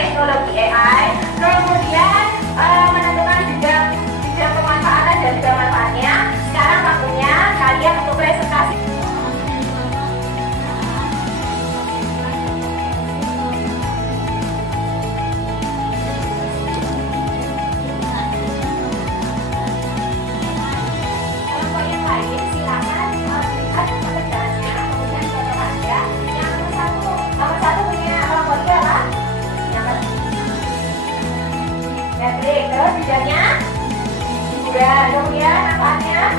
teknologi AI, kemudian menentukan bidang pemanfaatan dan juga manfaatnya. Sekarang waktunya kalian untuk presentasi. Kelompok yang lain silakan lihat pekerjaannya, kemudian foto aja. Yang nomor satu punya kelompok dia lah. Patrick, terus bidangnya? Udah, kemudian manfaatnya?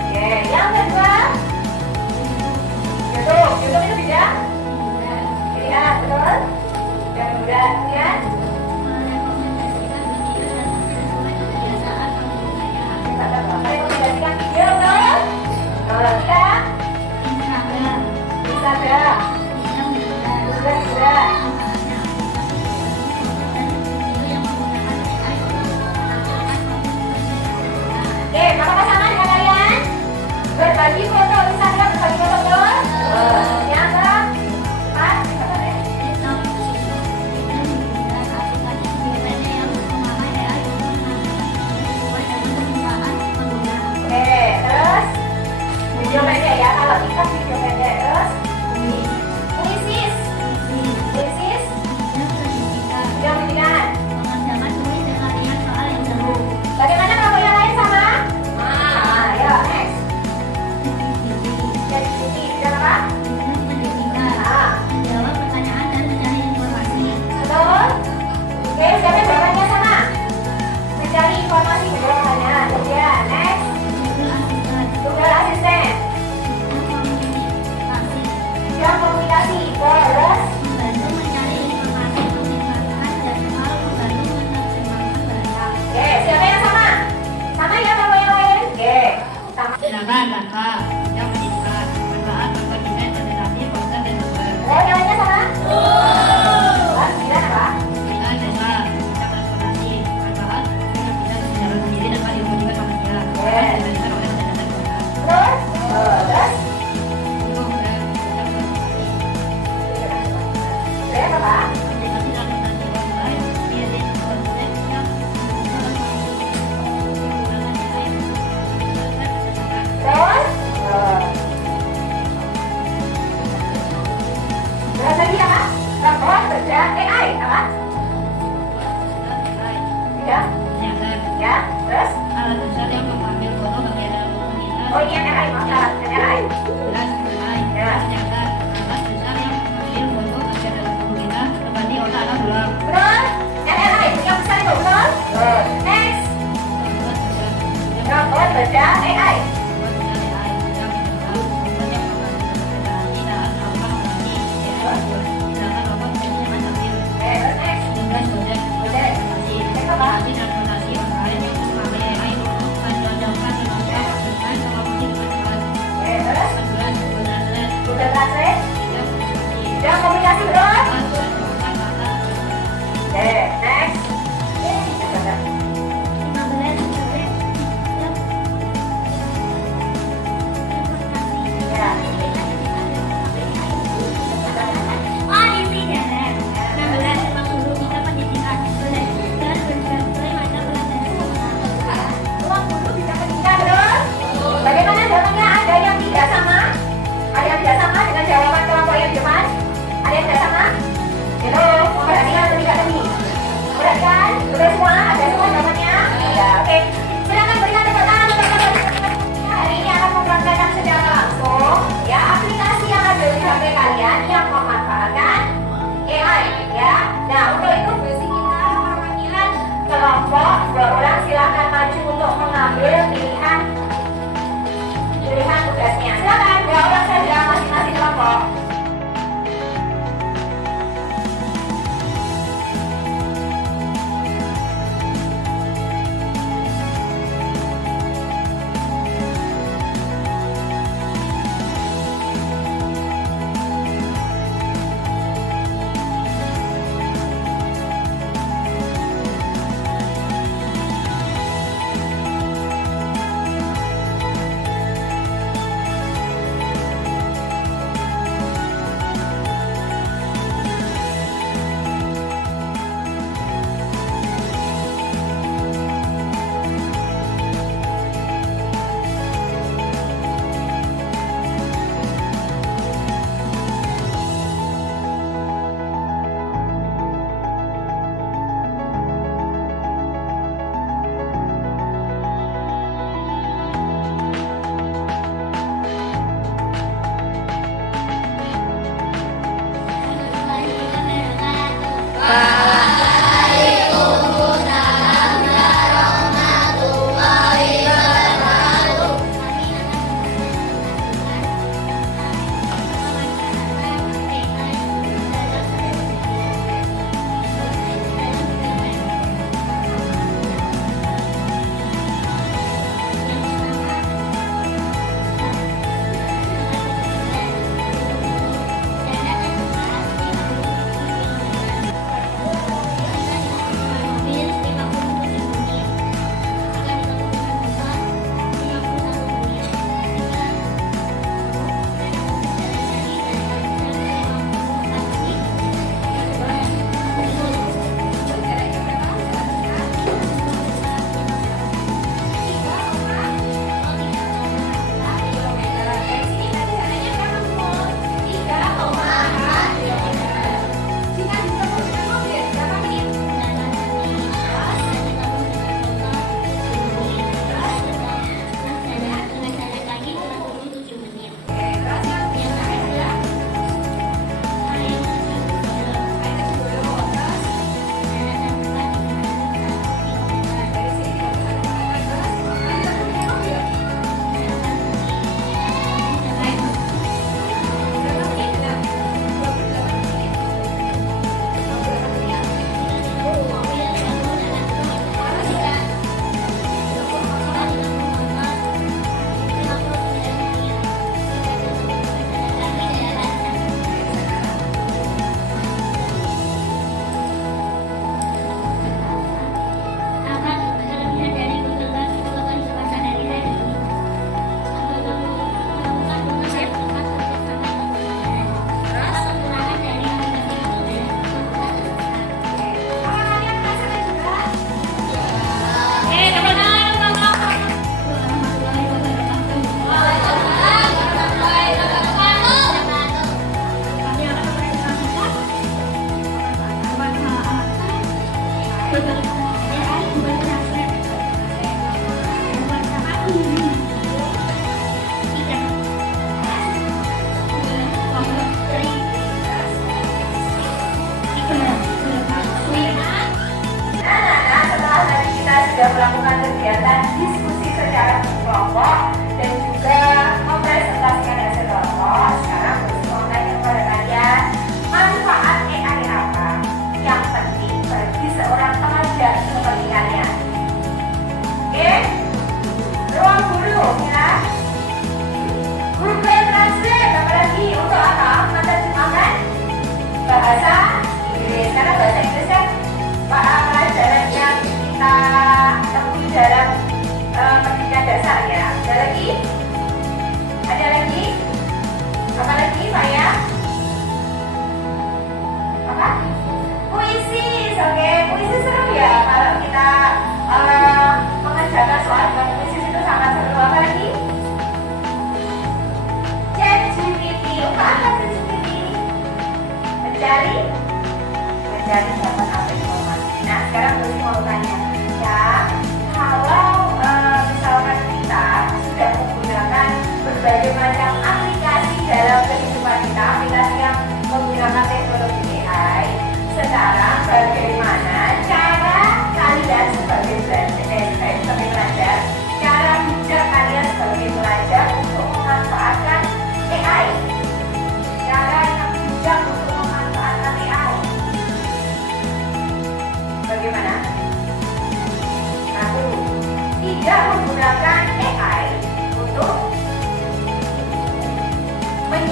Oke, yang kedua? YouTube itu bidang? Lihat, betul? Yang kedua, kemudian? Rekomendasikan video ke? Kita? Instagram. Juga. Oke, apakah sama dengan kalian? Berbagi foto Instagram, berbagi foto betul? Yang keempat, oke, terus video pendek ya, kalau kita video pendek terus puisis yang pendidikan. Bagaimana kalau yang lain sama? Ya, next. Jadi sini bidang apa? Jawab pertanyaan dan mencari informasi. Betul? Oke, siapa jawabannya sama? Mencari informasi, jawabannya. Kemudian, next. Tugas asisten. Bidang komunikasi. Terus? Membantu mencari informasi, mendengarkan jadwal, membantu menerjemahkan bahasa. Oke, siapa yang sama? Sama ya kalau yang lain? Oke, sama. Silakan kakak yang pendidikan, manfaat tanpa desain presentasi, poster dan gambar. Oh, yang lainnya sama? Kelas 9 apa? Kita desa, kita transportasi, manfaat kita bisa berjalan sendiri tanpa dihubungkan manusia. Dibandingkan oleh data data. Terus? Terus? Untuk dan tidak transportasi. Saya apa? Aplikasi transportasi online, biaya konsep yang Terus? Terus lagi apa? Rapor?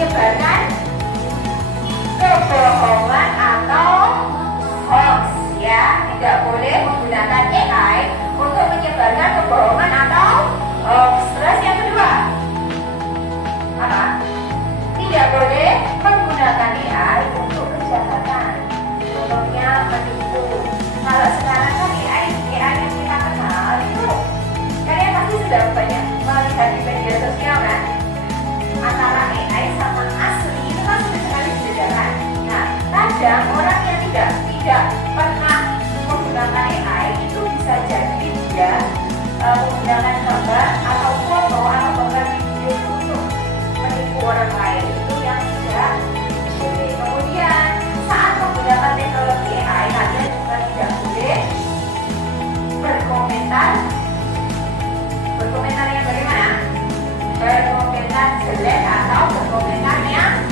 menyebarkan kebohongan atau hoax ya. Tidak boleh menggunakan AI untuk menyebarkan kebohongan atau hoax. Terus yang kedua apa? Tidak boleh menggunakan AI untuk kejahatan. Contohnya menipu. Kalau sekarang kan AI yang kita kenal itu kalian pasti sudah banyak melihat di media sosial kan, antara AI sama asli itu kan sudah sekali dibedakan. Nah, kadang orang yang tidak pernah menggunakan AI itu bisa jadi dia menggunakan gambar atau foto atau bahkan video untuk menipu orang lain, itu yang tidak boleh. Kemudian saat menggunakan teknologi AI, kalian juga tidak boleh berkomentar yang bagaimana? Berkomentar jelek atau berkomentar yang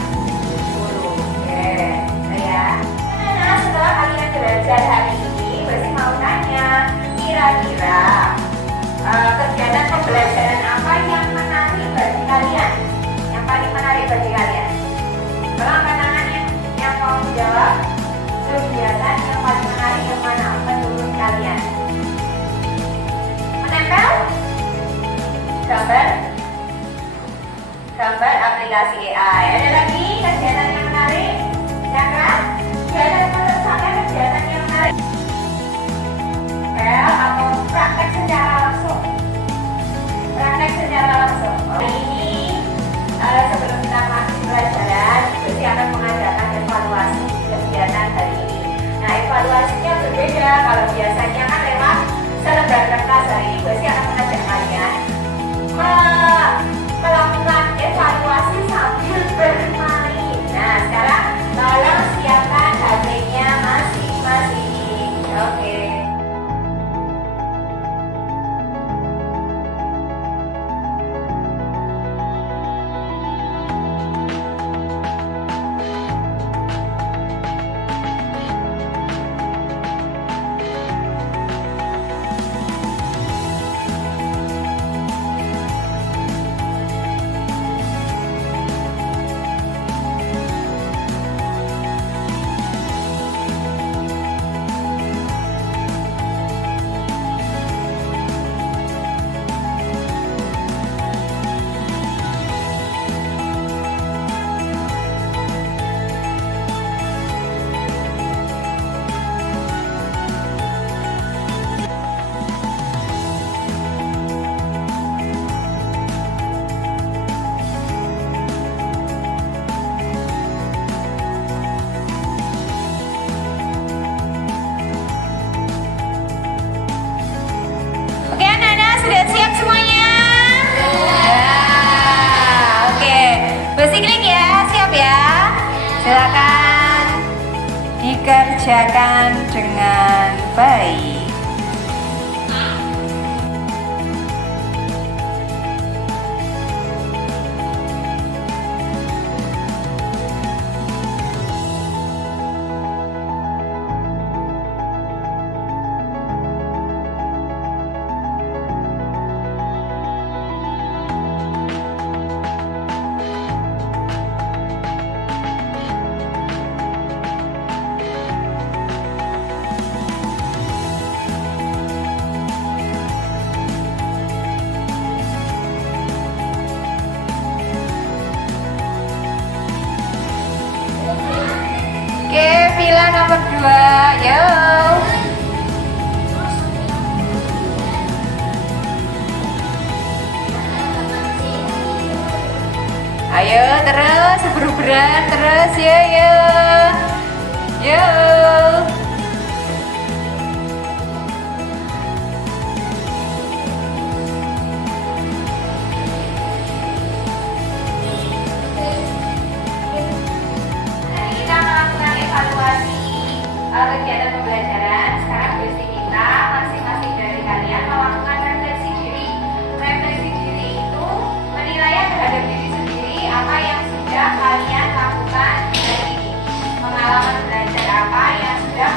buruk. Oke, ya. Nah, setelah kalian belajar hari ini, Besi mau tanya, kira-kira kegiatan pembelajaran apa yang menarik bagi kalian? Yang paling menarik bagi kalian? Kalau angkat tangannya yang mau menjawab, kegiatan yang paling menarik yang mana menurut kalian? Menempel? Gambar aplikasi AI. Ada lagi kegiatan yang menarik? Ya kan? Kegiatan menurut saya kegiatan yang menarik atau praktek secara langsung. Hari ini sebelum kita masuk pelajaran, Besi akan mengadakan evaluasi kegiatan hari ini. Nah, evaluasinya berbeda. Kalau biasanya kan lewat selebar kertas, hari ini Besi akan mengajak kalian melakukan evaluasi sambil bermain. Nah, sekarang tolong siapkan HP-nya masing-masing. Oke. Silakan dikerjakan dengan baik. Villa nomor 2, yuk. Ayo terus, beruberan terus, yuk. Kegiatan pembelajaran. Sekarang Besi kita masing-masing dari kalian melakukan refleksi diri. Refleksi diri itu penilaian terhadap diri sendiri, apa yang sudah kalian lakukan hari ini, pengalaman belajar apa yang sudah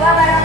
wabarakatuh.